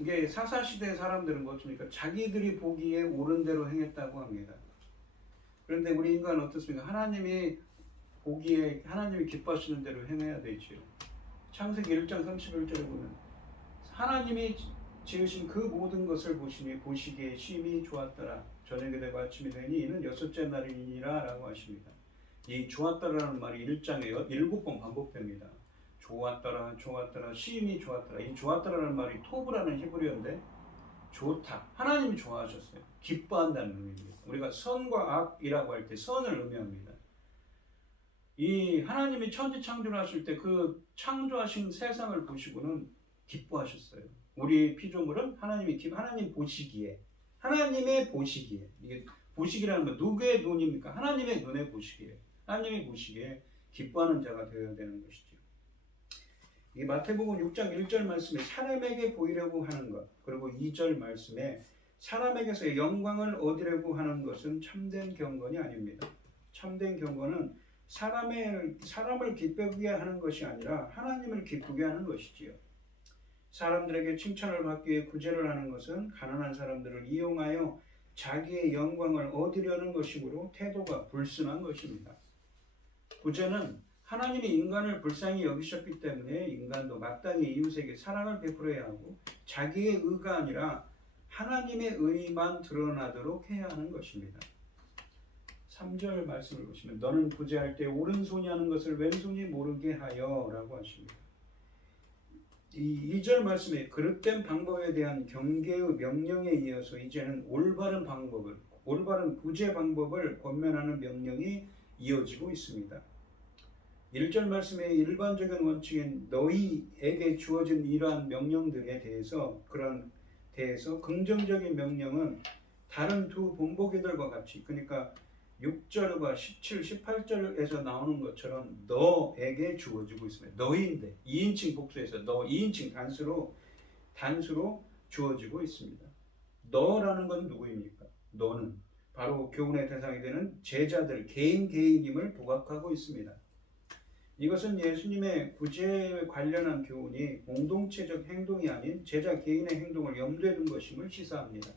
이게 사사시대 사람들은 어떻습니까? 자기들이 보기에 옳은 대로 행했다고 합니다. 그런데 우리 인간은 어떻습니까? 하나님이 보기에 하나님이 기뻐하시는 대로 행해야 되지요. 창세기 1장 31절에 보면 하나님이 지으신 그 모든 것을 보시기에 심히 좋았더라. 저녁이 되고 아침이 되니 이는 여섯째 날이니라 라고 하십니다. 이 좋았더라는 말이 1장에 7번 반복됩니다. 좋았더라, 심히 좋았더라. 이 좋았더라는 말이 토브라는 히브리어인데 좋다. 하나님이 좋아하셨어요. 기뻐한다는 의미입니다. 우리가 선과 악이라고 할 때 선을 의미합니다. 이 하나님이 천지 창조를 하실 때 그 창조하신 세상을 보시고는 기뻐하셨어요. 우리 피조물은 하나님 보시기에, 하나님의 보시기에, 이게 보시기라는 건 누구의 눈입니까? 하나님의 눈에 보시기에, 하나님이 보시기에 기뻐하는 자가 되어야 되는 것이죠. 이 마태복음 6장 1절 말씀에 사람에게 보이려고 하는 것, 그리고 2절 말씀에 사람에게서 영광을 얻으려고 하는 것은 참된 경건이 아닙니다. 참된 경건은 사람을 기쁘게 하는 것이 아니라 하나님을 기쁘게 하는 것이지요. 사람들에게 칭찬을 받기 위해 구제를 하는 것은 가난한 사람들을 이용하여 자기의 영광을 얻으려는 것이므로 태도가 불순한 것입니다. 구제는 하나님이 인간을 불쌍히 여기셨기 때문에 인간도 마땅히 이웃에게 사랑을 베풀어야 하고 자기의 의가 아니라 하나님의 의만 드러나도록 해야 하는 것입니다. 3절 말씀을 보시면 너는 구제할 때 오른손이 하는 것을 왼손이 모르게 하여 라고 하십니다. 이 2절 말씀에 그릇된 방법에 대한 경계의 명령에 이어서 이제는 올바른 구제 방법을 권면하는 명령이 이어지고 있습니다. 1절 말씀의 일반적인 원칙인 너희에게 주어진 이러한 명령들에 대해서 긍정적인 명령은 다른 두 본보기들과 같이, 그러니까 6절과 17, 18절에서 나오는 것처럼 너에게 주어지고 있습니다. 너희인데 2인칭 복수에서 너 2인칭 단수로 주어지고 있습니다. 너라는 건 누구입니까? 너는 바로 교훈의 대상이 되는 제자들 개인임을 부각하고 있습니다. 이것은 예수님의 구제에 관련한 교훈이 공동체적 행동이 아닌 제자 개인의 행동을 염두에 둔 것임을 시사합니다.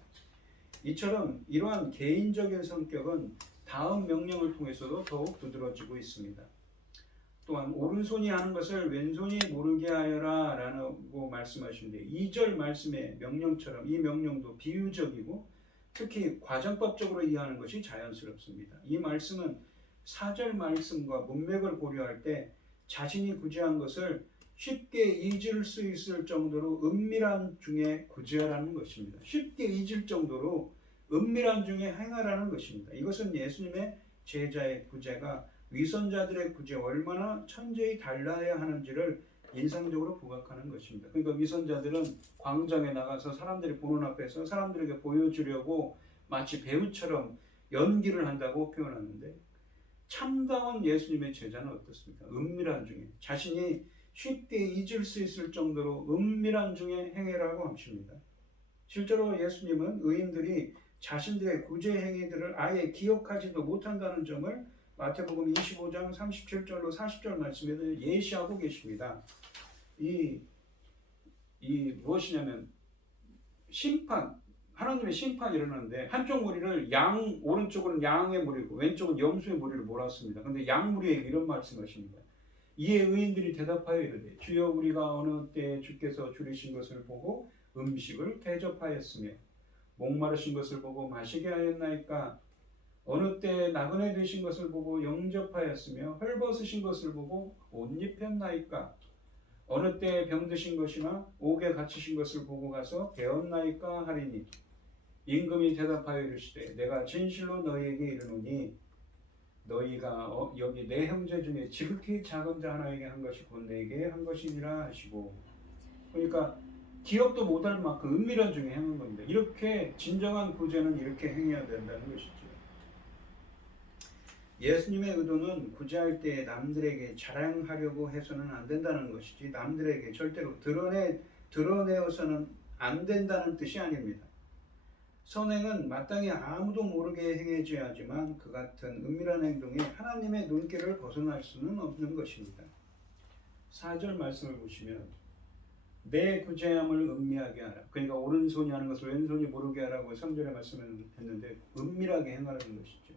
이처럼 이러한 개인적인 성격은 다음 명령을 통해서도 더욱 두드러지고 있습니다. 또한 오른손이 하는 것을 왼손이 모르게 하여라 라고 말씀하시는데 2절 말씀의 명령처럼 이 명령도 비유적이고 특히 과정법적으로 이해하는 것이 자연스럽습니다. 이 말씀은 4절 말씀과 문맥을 고려할 때 자신이 구제한 것을 쉽게 잊을 수 있을 정도로 은밀한 중에 구제하라는 것입니다. 쉽게 잊을 정도로 은밀한 중에 행하라는 것입니다. 이것은 예수님의 제자의 구제가 위선자들의 구제와 얼마나 천재히 달라야 하는지를 인상적으로 부각하는 것입니다. 그러니까 위선자들은 광장에 나가서 사람들이 보는 앞에서 사람들에게 보여주려고 마치 배우처럼 연기를 한다고 표현하는데 참다운 예수님의 제자는 어떻습니까? 은밀한 중에 자신이 쉽게 잊을 수 있을 정도로 은밀한 중에 행해라고 하십니다. 실제로 예수님은 의인들이 자신들의 구제 행위들을 아예 기억하지도 못한다는 점을 마태복음 25장 37절로 40절 말씀에도 예시하고 계십니다. 이 무엇이냐면 하나님의 심판이 일어나는데 한쪽 무리를 오른쪽은 양의 무리고 왼쪽은 염소의 무리를 몰았습니다. 그런데 양 무리에게 이런 말씀하십니다. 이에 의인들이 대답하여 이르되 주여 우리가 어느 때에 주께서 줄이신 것을 보고 음식을 대접하였으며 목마르신 것을 보고 마시게 하였나이까 어느 때에 나그네 되신 것을 보고 영접하였으며 헐벗으신 것을 보고 옷 입혔나이까 어느 때에 병드신 것이나 옥에 갇히신 것을 보고 가서 배웠나이까 하리니 임금이 대답하여 이르시되 내가 진실로 너희에게 이르노니 너희가 여기 내 형제 중에 지극히 작은 자 하나에게 한 것이 곧 내게 한 것이니라 하시고 그러니까 기억도 못할 만큼 은밀한 중에 행한 겁니다. 이렇게 진정한 구제는 이렇게 행해야 된다는 것이죠. 예수님의 의도는 구제할 때 남들에게 자랑하려고 해서는 안 된다는 것이지 남들에게 절대로 드러내어서는 안 된다는 뜻이 아닙니다. 선행은 마땅히 아무도 모르게 행해져야 하지만 그 같은 은밀한 행동이 하나님의 눈길을 벗어날 수는 없는 것입니다. 4절 말씀을 보시면 내 구제함을 은밀하게 하라. 그러니까 오른손이 하는 것을 왼손이 모르게 하라고 3절에 말씀했는데 은밀하게 행하라는 것이죠.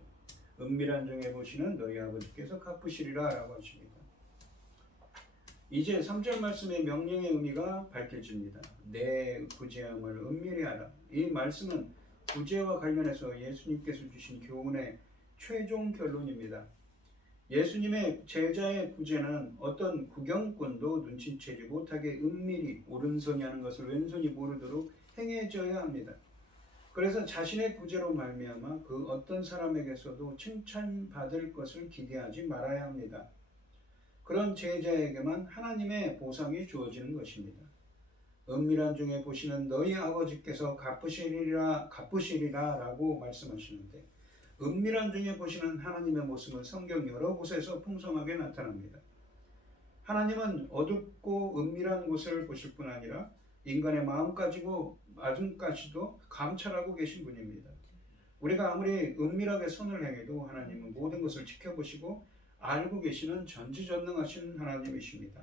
은밀한 중에 보시는 너희 아버지께서 갚으시리라 라고 하십니다. 이제 3절 말씀의 명령의 의미가 밝혀집니다. 내 구제함을 은밀히 하라. 이 말씀은 구제와 관련해서 예수님께서 주신 교훈의 최종 결론입니다. 예수님의 제자의 구제는 어떤 구경꾼도 눈치채지 못하게 은밀히 오른손이 하는 것을 왼손이 모르도록 행해져야 합니다. 그래서 자신의 구제로 말미암아 그 어떤 사람에게서도 칭찬받을 것을 기대하지 말아야 합니다. 그런 제자에게만 하나님의 보상이 주어지는 것입니다. 은밀한 중에 보시는 너희 아버지께서 갚으시리라 라고 말씀하시는데 은밀한 중에 보시는 하나님의 모습은 성경 여러 곳에서 풍성하게 나타납니다. 하나님은 어둡고 은밀한 곳을 보실 뿐 아니라 인간의 마음까지도 감찰하고 계신 분입니다. 우리가 아무리 은밀하게 선을 행해도 하나님은 모든 것을 지켜보시고 알고 계시는 전지전능하신 하나님이십니다.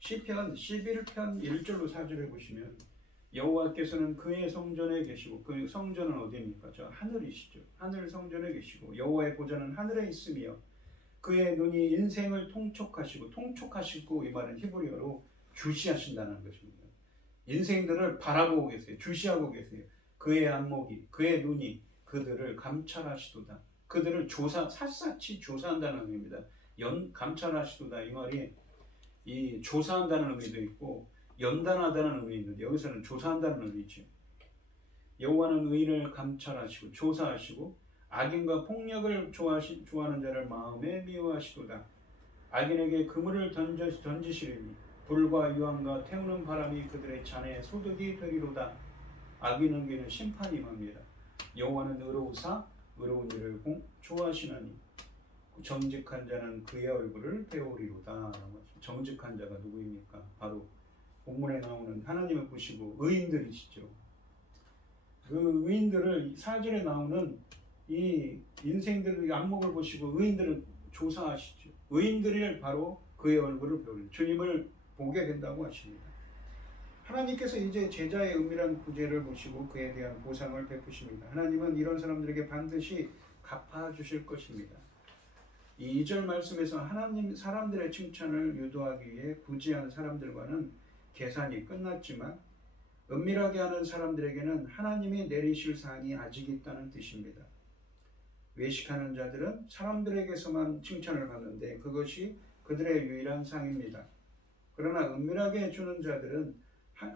시편 11편 1절로 4절에 보시면 여호와께서는 그의 성전에 계시고 그 성전은 어디입니까? 저 하늘이시죠. 하늘 성전에 계시고 여호와의 보좌는 하늘에 있으며 그의 눈이 인생을 통촉하시고 이 말은 히브리어로 주시하신다는 것입니다. 인생들을 바라보고 계세요. 주시하고 계세요. 그의 안목이 그의 눈이 그들을 감찰하시도다. 그들을 샅샅이 조사한다는 의미입니다. 감찰하시도다 이 말이 이 조사한다는 의미도 있고 연단하다는 의미도 있는데 여기서는 조사한다는 의미죠. 여호와는 의인을 감찰하시고 조사하시고 악인과 폭력을 좋아하는 자를 마음에 미워하시도다. 악인에게 그물을 던지시리니 불과 유황과 태우는 바람이 그들의 잔에 소득이 되리로다. 악인에게는 심판이 임합니다. 여호와는 의로우사 의로운 일을 좋아하시나니 정직한 자는 그의 얼굴을 배우리로다. 정직한 자가 누구입니까? 바로 본문에 나오는 하나님을 보시고 의인들이시죠. 그 의인들을 4절에 나오는 이 인생들의 안목을 보시고 의인들을 조사하시죠. 의인들을 바로 그의 얼굴을 배우리, 주님을 보게 된다고 하십니다. 하나님께서 이제 제자의 은밀한 구제를 보시고 그에 대한 보상을 베푸십니다. 하나님은 이런 사람들에게 반드시 갚아주실 것입니다. 이 2절 말씀에서 하나님 사람들의 칭찬을 유도하기 위해 구제한 사람들과는 계산이 끝났지만 은밀하게 하는 사람들에게는 하나님이 내리실 상이 아직 있다는 뜻입니다. 외식하는 자들은 사람들에게서만 칭찬을 받는데 그것이 그들의 유일한 상입니다. 그러나 은밀하게 주는 자들은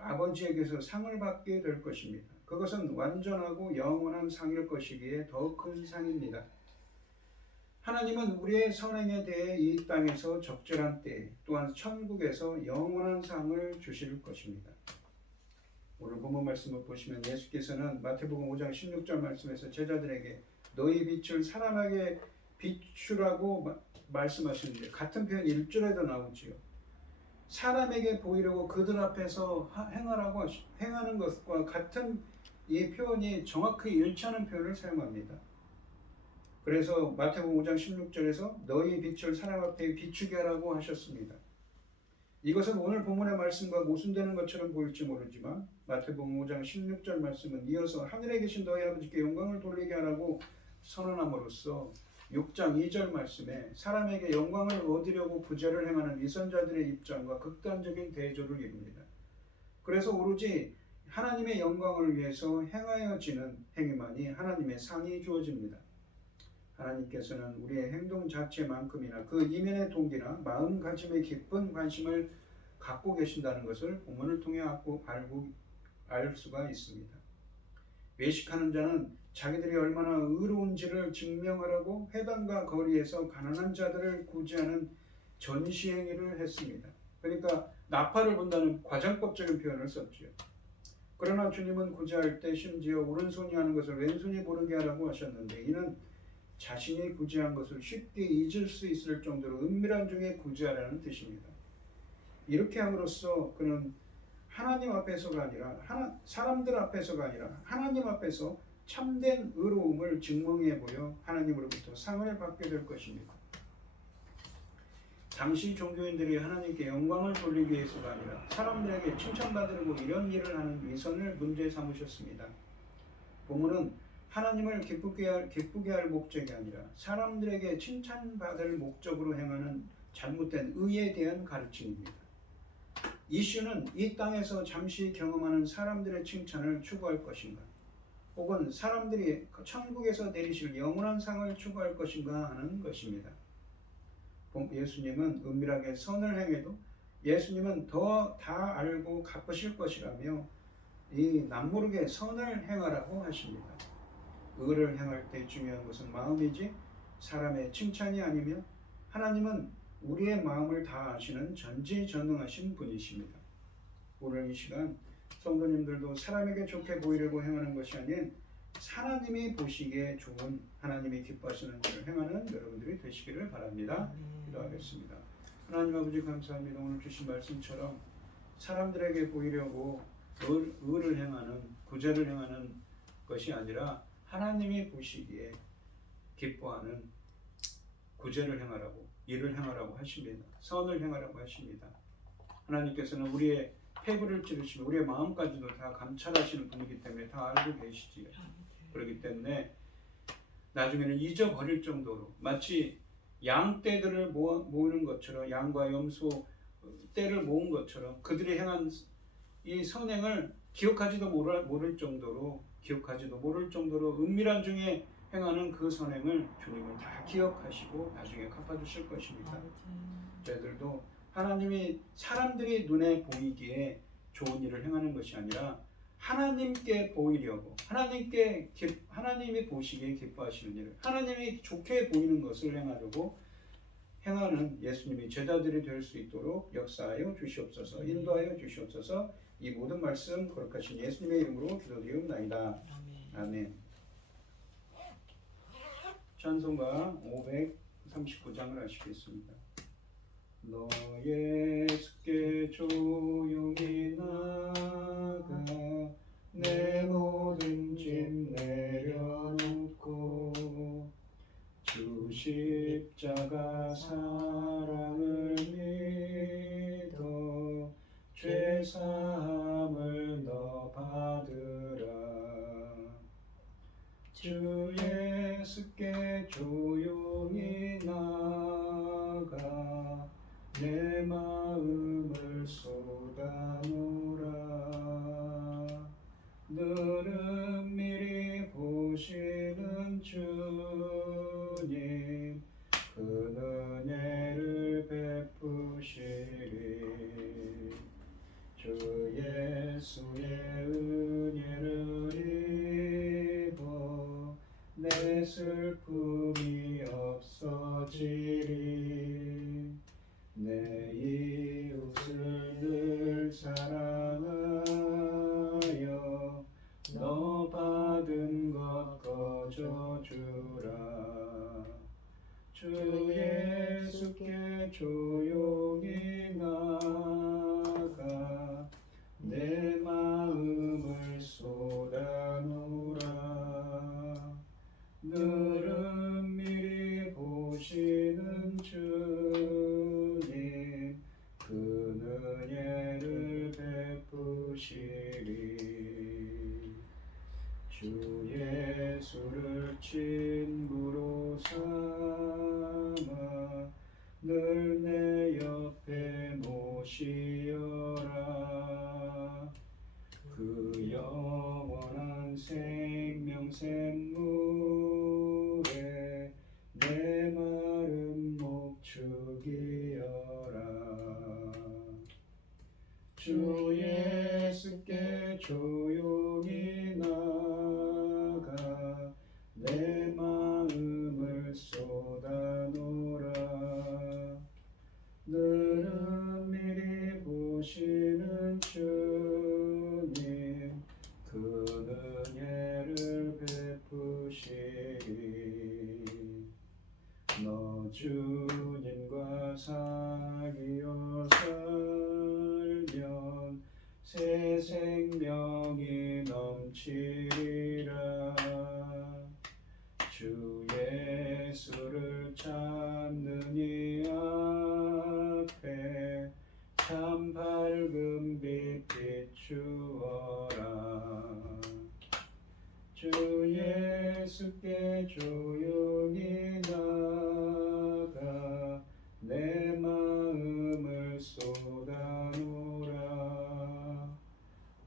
아버지에게서 상을 받게 될 것입니다. 그것은 완전하고 영원한 상일 것이기에 더 큰 상입니다. 하나님은 우리의 선행에 대해 이 땅에서 적절한 때 또한 천국에서 영원한 상을 주실 것입니다. 오늘 본문 말씀을 보시면 예수께서는 마태복음 5장 16절 말씀에서 제자들에게 너희 빛을 사람에게 비추라고 말씀하시는데 같은 표현 1절에도 나오지요. 사람에게 보이려고 그들 앞에서 행하는 것과 같은 이 표현이 정확히 일치하는 표현을 사용합니다. 그래서 마태복음 5장 16절에서 너희 빛을 사람 앞에 비추게 하라고 하셨습니다. 이것은 오늘 본문의 말씀과 모순되는 것처럼 보일지 모르지만 마태복음 5장 16절 말씀은 이어서 하늘에 계신 너희 아버지께 영광을 돌리게 하라고 선언함으로써 6장 2절 말씀에 사람에게 영광을 얻으려고 구제를 행하는 위선자들의 입장과 극단적인 대조를 이룹니다. 그래서 오로지 하나님의 영광을 위해서 행하여지는 행위만이 하나님의 상이 주어집니다. 하나님께서는 우리의 행동 자체만큼이나 그 이면의 동기나 마음가짐에 깊은 관심을 갖고 계신다는 것을 본문을 통해 알 수가 있습니다. 외식하는 자는 자기들이 얼마나 의로운지를 증명하려고 회당과 거리에서 가난한 자들을 구제하는 전시행위를 했습니다. 그러니까 나팔을 분다는 과장법적인 표현을 썼지요. 그러나 주님은 구제할 때 심지어 오른손이 하는 것을 왼손이 모르게 하라고 하셨는데 이는 자신이 구제한 것을 쉽게 잊을 수 있을 정도로 은밀한 중에 구제하라는 뜻입니다. 이렇게 함으로써 그는 하나님 앞에서가 아니라 사람들 앞에서가 아니라 하나님 앞에서 참된 의로움을 증명해 보여 하나님으로부터 상을 받게 될 것입니다. 당시 종교인들이 하나님께 영광을 돌리기 위해서가 아니라 사람들에게 칭찬받으려고 이런 일을 하는 위선을 문제 삼으셨습니다. 본문은 하나님을 기쁘게 할 목적이 아니라 사람들에게 칭찬받을 목적으로 행하는 잘못된 의에 대한 가르침입니다. 이슈는 이 땅에서 잠시 경험하는 사람들의 칭찬을 추구할 것인가, 혹은 사람들이 천국에서 내리실 영원한 상을 추구할 것인가 하는 것입니다. 예수님은 은밀하게 선을 행해도 예수님은 더 다 알고 갚으실 것이라며 이 남모르게 선을 행하라고 하십니다. 의를 행할 때 중요한 것은 마음이지 사람의 칭찬이 아니며 하나님은 우리의 마음을 다 아시는 전지전능하신 분이십니다. 오늘 이 시간 성도님들도 사람에게 좋게 보이려고 행하는 것이 아닌 하나님이 보시기에 좋은 하나님이 기뻐하시는 일을 행하는 여러분들이 되시기를 바랍니다. 기도하겠습니다. 하나님 아버지 감사합니다. 오늘 주신 말씀처럼 사람들에게 보이려고 의를 행하는 구제를 행하는 것이 아니라 하나님이 보시기에 기뻐하는 구제를 행하라고 일을 행하라고 하십니다. 선을 행하라고 하십니다. 하나님께서는 우리의 폐부를 찌르시며 우리의 마음까지도 다 감찰하시는 분이기 때문에 다 알고 계시지요. 그렇기 때문에 나중에는 잊어버릴 정도로 마치 양떼들을 모으는 것처럼 양과 염소 떼를 모은 것처럼 그들이 행한 이 선행을 기억하지도 모를 정도로 은밀한 중에 행하는 그 선행을 주님은 다 기억하시고 나중에 갚아주실 것입니다. 저희들도 하나님이 사람들이 눈에 보이기에 좋은 일을 행하는 것이 아니라 하나님께 보이려고 하나님이 보시기에 기뻐하시는 일을 하나님이 좋게 보이는 것을 행하는 예수님의 제자들이 될 수 있도록 역사하여 주시옵소서. 인도하여 주시옵소서. 이 모든 말씀 거룩하신 예수님의 이름으로 기도드리옵나이다. 아멘. 찬송가 539장을 하시겠습니다. 너의 숲에 조용히 나가 내 모든 짐 내려놓고 주 십자가 사랑을 믿어 죄사함을 너 받으라. 주 예수께 조용히 나가 내 마음을 쏟아놓으라. 너는 미리 보시는 주님 그 은혜를 베푸시리. 주 예수의 은혜를 입어 내 슬픔이 없어지리. 내 이웃을 늘 사랑하여 너 받은 것 거저주라. 주 예수께 조용히 나가 내 마음을 쏟아놓으라. 너를 미리 보시는 주님 그 은혜를 베푸시리. 주 예수를 친구로 삼아 늘 내 옆에 모시어라. 그 영원한 생명 샘물에 내 마른 목 죽이어라. 주 예수께 조용히 나가 내 마음을 쏟아놓으라. 너는 미리 보시는 주님 그 은혜를 베푸시리. 너 주님과 사귀어 살면 새 생명이 넘치리라. 주 예수를 찾는 이 앞에 참 밝은 빛 비추어라. 주 예수께 조용히 나가 내 마음을 쏟아놓으라.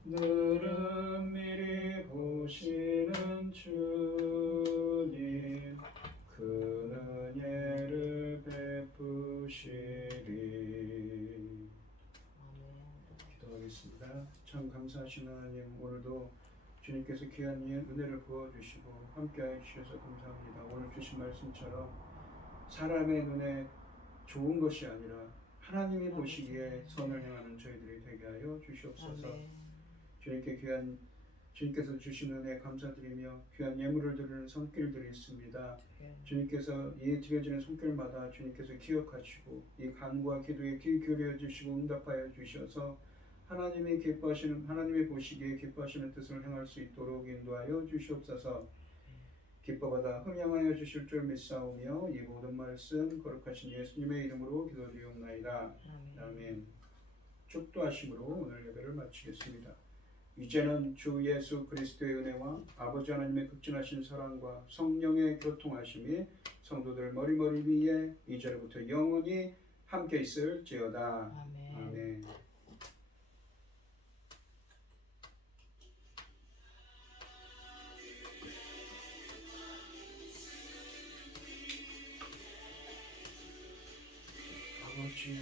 너를 미리 보시는 주님 그 은혜를 베푸시리. 기도하겠습니다. 참 감사하신 하나님, 오늘도 주님께서 귀한 은혜를 부어주시고 함께하여 주셔서 감사합니다. 오늘 주신 말씀처럼 사람의 눈에 좋은 것이 아니라 하나님이 보시기에 선을 행하는 저희들이 되게 하여 주시옵소서. 주님께서 주신 은혜 감사드리며 귀한 예물을 드리는 손길들이 있습니다. 주님께서 이 드려지는 손길마다 주님께서 기억하시고 이 간구와 기도에 귀 기울여 주시고 응답하여 주셔서 하나님이 보시기에 기뻐하시는 뜻을 행할 수 있도록 인도하여 주시옵소서. 기뻐받아 흥양하여 주실 줄 믿사오며 이 모든 말씀 거룩하신 예수님의 이름으로 기도드리옵나이다. 아멘. 축도하심으로 오늘 예배를 마치겠습니다. 이제는 주 예수 그리스도의 은혜와 아버지 하나님의 극진하신 사랑과 성령의 교통하심이 성도들 머리머리 위에 이제부터 영원히 함께 있을지어다. 아멘. 아버지